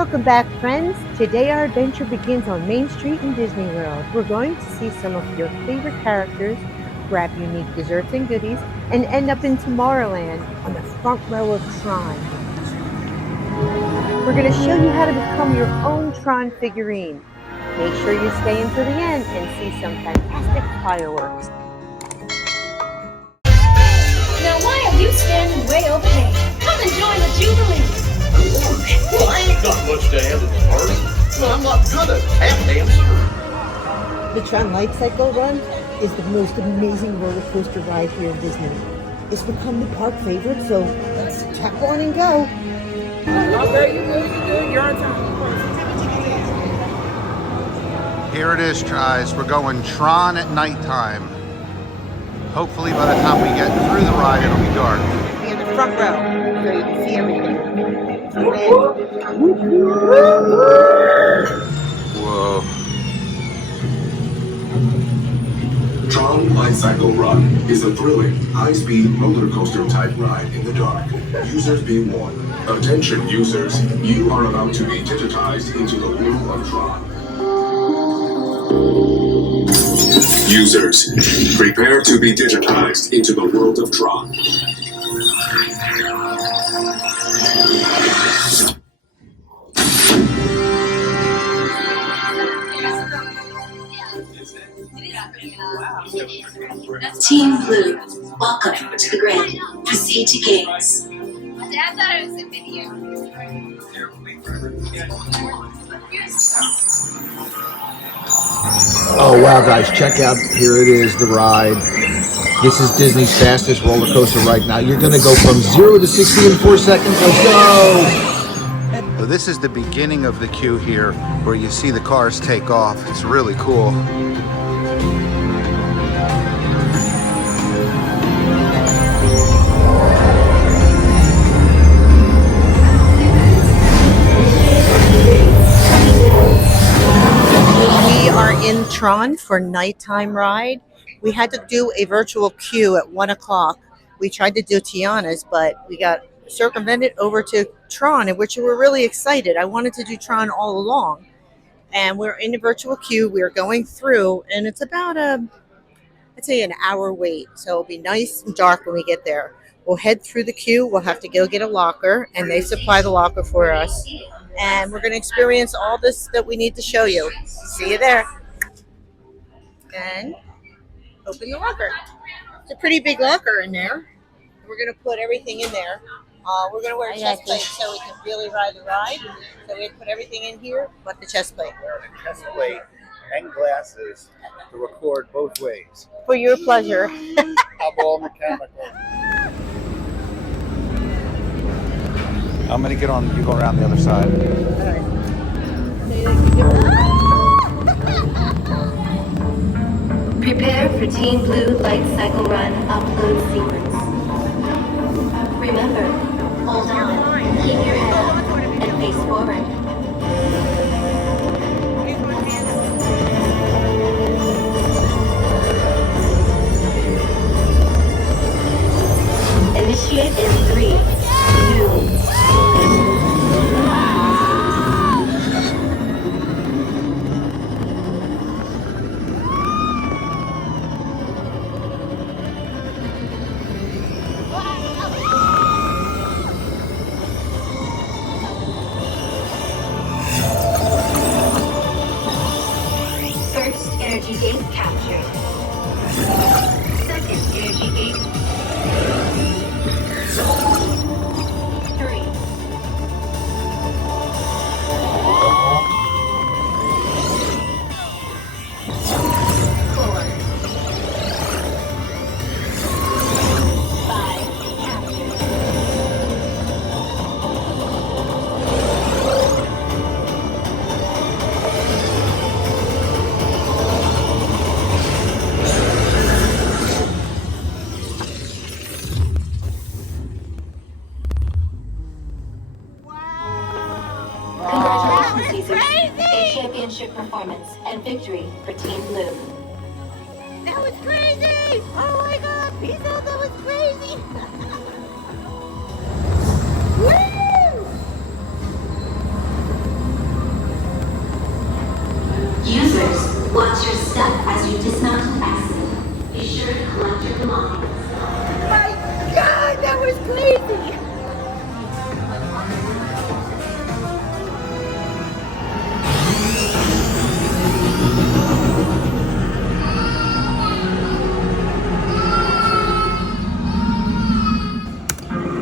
Welcome back, friends. Today our adventure begins on Main Street in Disney World. We're going to see some of your favorite characters, grab unique desserts and goodies, and end up in Tomorrowland on the front row of TRON. We're going to show you how to become your own TRON figurine. Make sure you stay until the end and see some fantastic fireworks. Now why are you standing way over there? Come and join the Jubilee! Well, I ain't got much to add to the party. Well, I'm not good at tap dancing. The TRON Lightcycle Run is the most amazing roller coaster ride here in Disney. It's become the park favorite, so let's tap on and go. Okay, you good, you're on time. Here it is, guys. We're going TRON at nighttime. Hopefully by the time we get through the ride, it'll be dark. Be in the front row, so you can see everything. Whoa. TRON Lightcycle Run is a thrilling, high-speed roller coaster type ride in the dark. Users be warned. Attention users, you are about to be digitized into the world of TRON. Users, prepare to be digitized into the world of TRON. Team Blue, welcome to the grid. Proceed to games. Dad thought it was a video. Oh wow, guys, check out, here it is, the ride. This is Disney's fastest roller coaster right now. You're gonna go from 0 to 60 in 4 seconds. Let's go! So this is the beginning of the queue here, where you see the cars take off. It's really cool. We are in TRON for nighttime ride. We had to do a virtual queue at 1 o'clock. We tried to do Tiana's, but we got circumvented over to TRON, in which we were really excited. I wanted to do TRON all along. And we're in the virtual queue. We're going through, and it's about I'd say an hour wait. So it'll be nice and dark when we get there. We'll head through the queue. We'll have to go get a locker, and they supply the locker for us. And we're going to experience all this that we need to show you. See you there. And open the locker. It's a pretty big locker in there. We're going to put everything in there. We're going to wear a chest plate so we can really ride the ride. So we put everything in here but the chest plate. Wearing a chest plate and glasses to record both ways. For your pleasure. I'm all mechanical. I'm gonna get on, you go around the other side. Prepare for Team Blue Lightcycle Run upload sequence. Remember, hold on, keep your head up, and face forward. Initiate in 3, 2, 1. First energy gate captured. Second energy gate. 3. Congratulations, users. A championship performance and victory for Team Blue. That was crazy! Oh my god, he thought that was crazy! Woo!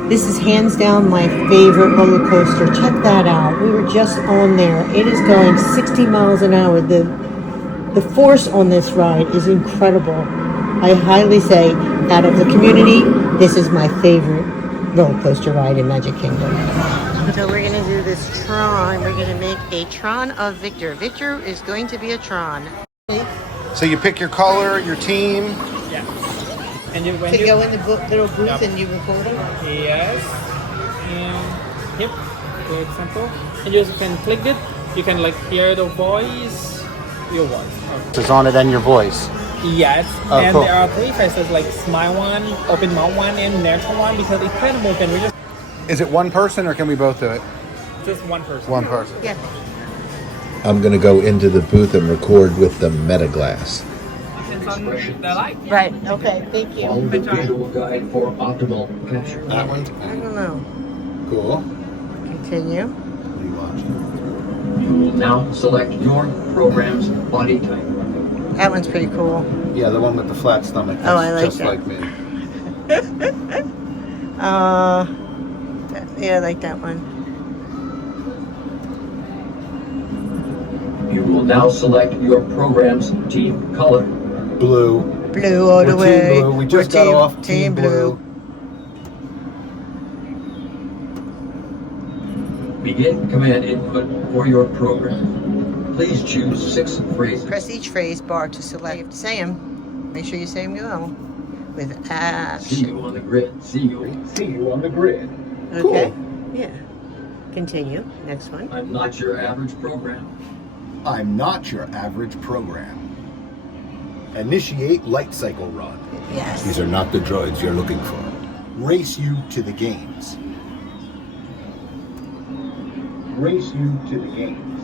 This is hands down my favorite roller coaster. Check that out. We were just on there. It is going 60 miles an hour. The force on this ride is incredible. I highly say, out of the community, this is my favorite roller coaster ride in Magic Kingdom. So we're going to do this Tron. We're going to make a Tron of Victor. Victor is going to be a Tron. So you pick your color, your team. Yeah. And you, when To you go in the little booth Yep. and you record it? yes, and yep, for example, and you can click it. You can like hear the voice you want. It's on it and your voice. Yes, Oh, and cool. there are 3 faces like smile one, open mouth one, and natural one because it's kind of moving. We just Is it one person or can we both do it? just one person. One person. Yeah. I'm going to go into the booth and record with the Meta Glass. It's on the light. Right. Okay. Thank you. Follow the visual guide for optimal capture. That one? I don't know. Cool. Continue. What are you watching? You will now select your program's body type. That one's pretty cool. Yeah, the one with the flat stomach. Oh, I like just that. like me. Yeah, I like that one. You will now select your program's team color. Blue. Blue all the We're way. Team Blue. We just We're got off Team Blue. Begin command input for your program. Please choose 6 phrases. Press each phrase bar to select. You have to say them. Make sure you say them well. With See action. you on the grid. See you on the grid. Okay. Yeah. Continue. Next one. I'm not your average program. I'm not your average program. Initiate Lightcycle Run. Yes. These are not the droids you're looking for. Race you to the games. Race you to the games.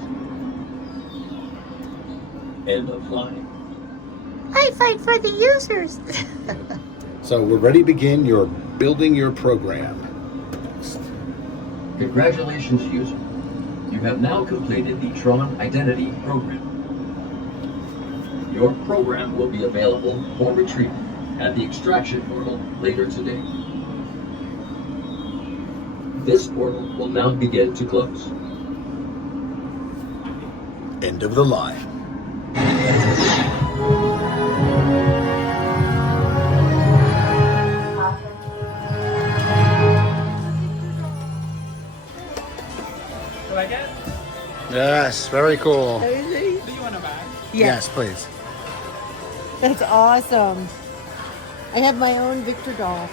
End of line. I fight for the users. So we're ready to begin your building your program. Congratulations, user. You have now completed the TRON Identity program. Your program will be available for retrieval at the extraction portal later today. This portal will now begin to close. End of the line. Like it? Yes, very cool. Do you want to buy? Yes, please. That's awesome. I have my own Victor doll.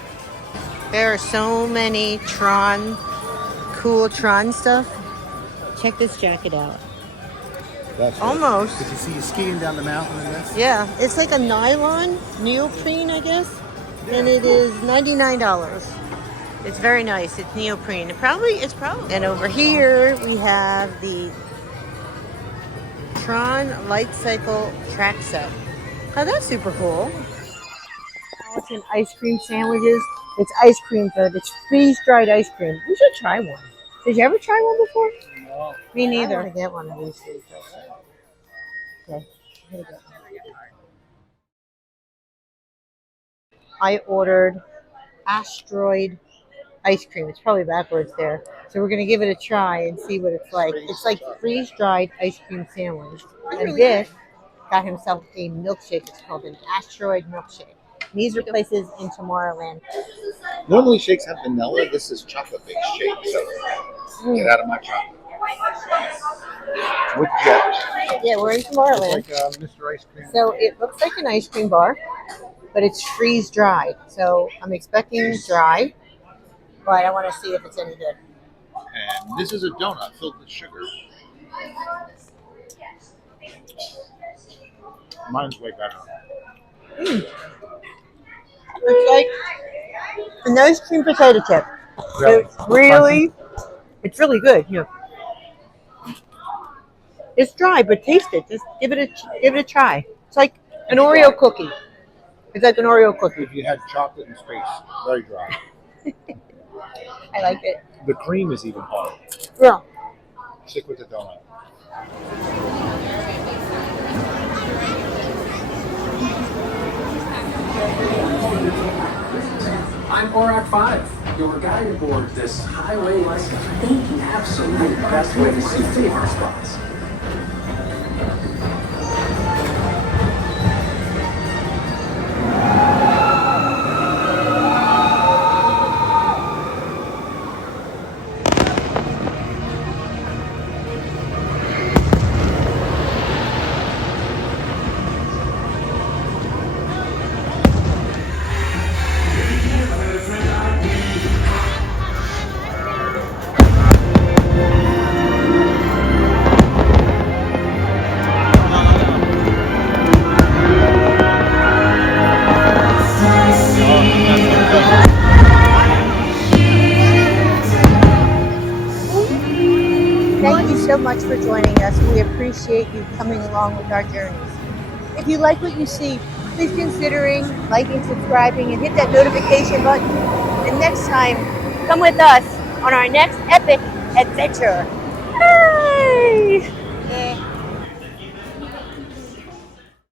There are so many cool Tron stuff. Check this jacket out. That's Almost. Did you see you skiing down the mountain in this? Yeah, it's like a nylon neoprene, I guess, and it is $99. It's very nice. It's neoprene. It's probably. And over here we have the TRON Lightcycle track set. Oh, that's super cool. Oh, it's in ice cream sandwiches. It's ice cream food. It's freeze-dried ice cream. We should try one. Did you ever try one before? No. Me neither. I want to get one of these things. Okay. Here we go. I ordered asteroid ice cream. It's probably backwards there. So we're going to give it a try and see what it's like. It's like freeze-dried ice cream sandwich. And Biff got himself a milkshake. It's called an asteroid milkshake. These are places in Tomorrowland. Normally shakes have vanilla. This is chocolate-based shake. So get out of my chocolate. With jet. Yeah, we're in Tomorrowland. Like Mr. Ice Cream. So it looks like an ice cream bar, but it's freeze-dried. So I'm expecting dry, but I want to see if it's any good. And this is a donut filled with sugar. Mine's way better. It's like a nice cream potato chip. Really? It's really good. Yeah. It's dry, but taste it. Just give it a try. It's like an Oreo cookie. It's like an Oreo cookie. If you had chocolate in space, very dry. I like it. The cream is even hard. Yeah. Stick with the donut. I'm Orak 5, You're guided aboard this highway license. The absolute best way to see favorite spots. Thank you so much for joining us. We appreciate you coming along with our journeys. If you like what you see, please considering liking, subscribing, and hit that notification button. And next time, come with us on our next epic adventure. Hey!